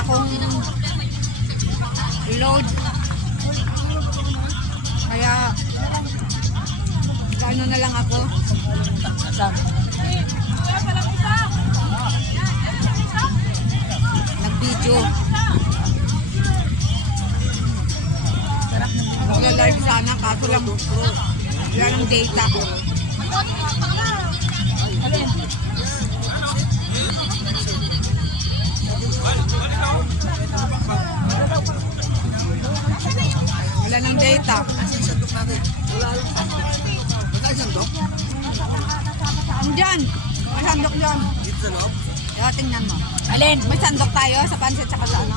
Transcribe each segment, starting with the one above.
akong load. Kaya gano na lang ako. Nag-video. Mag-live sana kaso lang wala ng data. Wala ng data. Diyan. May sandok diyan. Kaya tingnan mo. Alin? May sandok tayo sa pansit tsaka sa ano.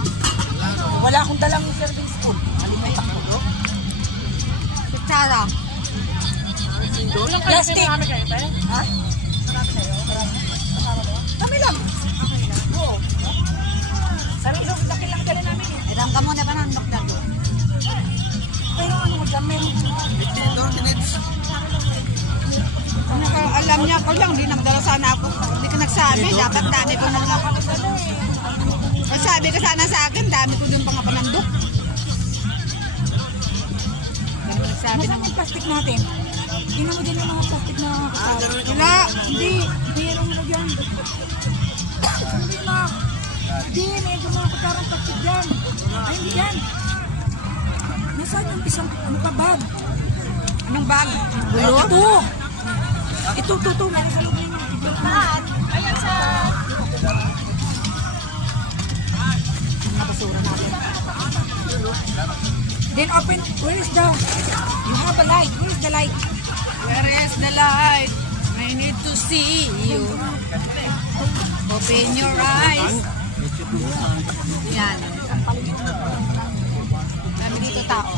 Wala akong dalang serving spoon. Alimutan ko. Kutsara. Plastic. Ha? Kami lang. Oo. Sabi ko, laki lang dala namin eh. Irang ka muna ba ng sandok na doon? Pero ano ko dyan, meron. Ano ka, alam niya ko lang, hindi nagdala sana ako. Hindi ka nagsabi, dapat dami ko nang... Sabi ka sana sa akin, dami ko doon pang panandok. Hindi ko nagsabi Nasaan naman. yung plastic natin? Tingnan mo din yung mga plastic na kasama. Wala, Hindi. Mayroon mo na dyan. Hindi na. Hindi, medyo mga kutarang plastic dyan. Ay, hindi yan. Nasaan yung isang, ano pa, bag? anong bag? Gulo? Ito. Ito. Meron sa loob ninyo. Ayan sa... Mga basura natin. Then open, where is the... You have a light. Where is the light? Where is the light? I need to see you. Open your eyes. Yan. Dami dito tao.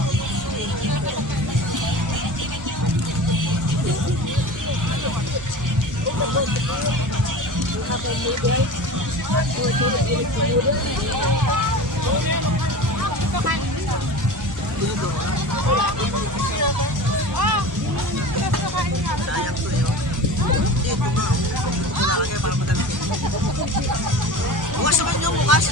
Bukas naman yung bukas.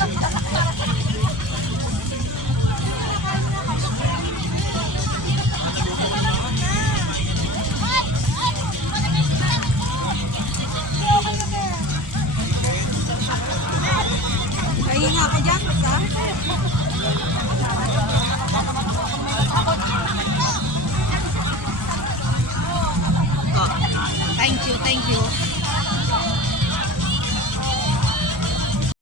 Kaya nga ka dyan, sa?